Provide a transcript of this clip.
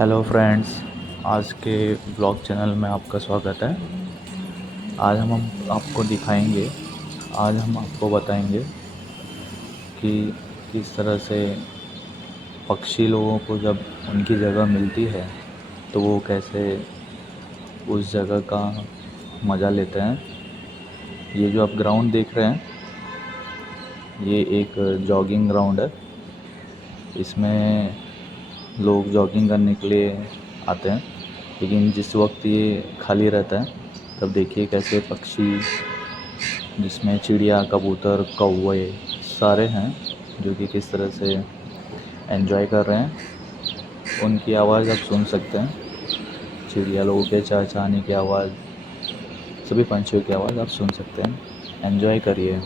Hello friends, आज के blog channel में आपका स्वागत है। आज हम आपको बताएंगे कि किस तरह से पक्षी लोगों को जब उनकी जगह मिलती है तो वो कैसे उस जगह का मज़ा लेते हैं। ये जो आप ग्राउंड देख रहे हैं, ये एक जॉगिंग ग्राउंड है। इसमें लोग जॉगिंग करने के लिए आते हैं, लेकिन जिस वक्त ये खाली रहता है तब देखिए कैसे पक्षी, जिसमें चिड़िया, कबूतर, कौवे सारे हैं, जो कि किस तरह से एंजॉय कर रहे हैं। उनकी आवाज़ आप सुन सकते हैं, चिड़िया लोगों के चहचहाने की आवाज़, सभी पंछियों की आवाज़ आप सुन सकते हैं। एंजॉय करिए।